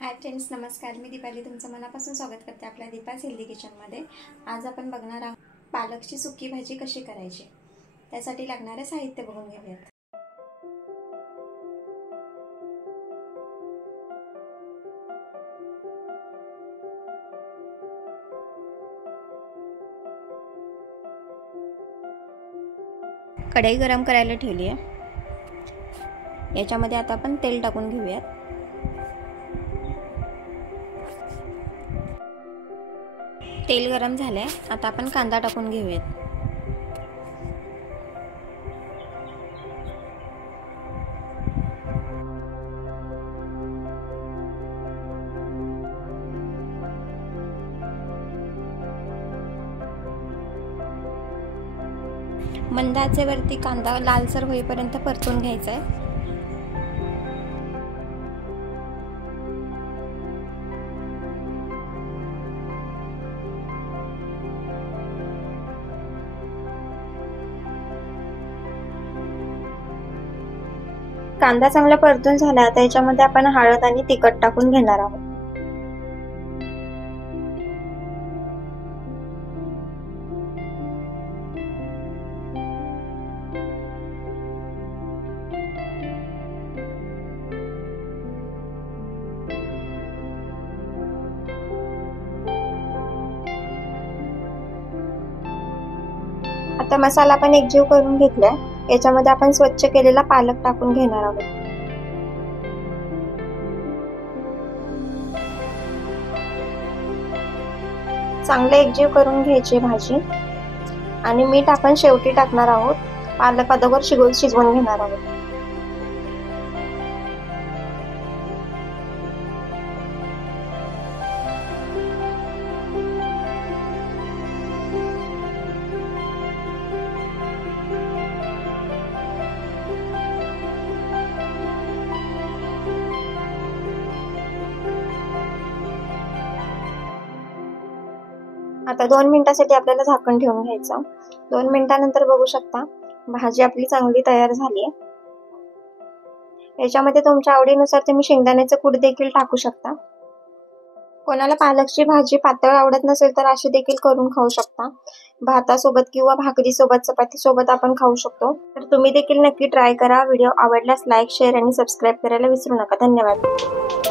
Hi friends, नमस्कार. मी दीपाली तुमचं मनापासून स्वागत करते आपल्या दीपास हेल्दी किचनमध्ये. आज आपण बघणार आहोत पालकची सुकी भाजी कशी करायची. त्यासाठी लागणारे साहित्य बघून घेऊयात. कढई गरम करायला ठेवली आहे. याच्यामध्ये आता आपण तेल टाकून घेऊयात. तेल गरम झाले. आता आपण कांदा टाकून घेऊयात. मंद आचेवरती कांदा लालसर होईपर्यंत परतून घ्यायचा आहे. कांदा चांगला परतून झाला. आता याच्यामध्ये आपण हळद आणि तिखट टाकून घेणार आहोत. आता मसाला आपण एकजीव करून घेतलाय. याच्यामध्ये आपण स्वच्छ केलेला पालक टाकून घेणार आहोत. चांगले एकजीव करून घ्यायची भाजी. आणि मीठ आपण शेवटी टाकणार आहोत. पालक अगोदर शिजवून घेणार आहोत. आता 2 मिनिटांसाठी आपल्याला झाकण ठेवून घ्यायचं. 2 मिनिटांनंतर बघू शकता भाजी आपली चांगली तयार झाली आहे. याच्यामध्ये तुमच्या आवडीनुसार तुम्ही शेंगदाण्याचं कूट देखील टाकू शकता. कोणाला पालकची भाजी पातळ आवडत नसेल तर अशी देखील करून खाऊ शकता. भातासोबत किंवा भाकरीसोबत, चपातीसोबत आपण खाऊ शकतो. तर तुम्ही देखील नक्की ट्राय करा. व्हिडिओ आवडल्यास लाईक, शेअर आणि सबस्क्राईब करायला विसरू नका. धन्यवाद.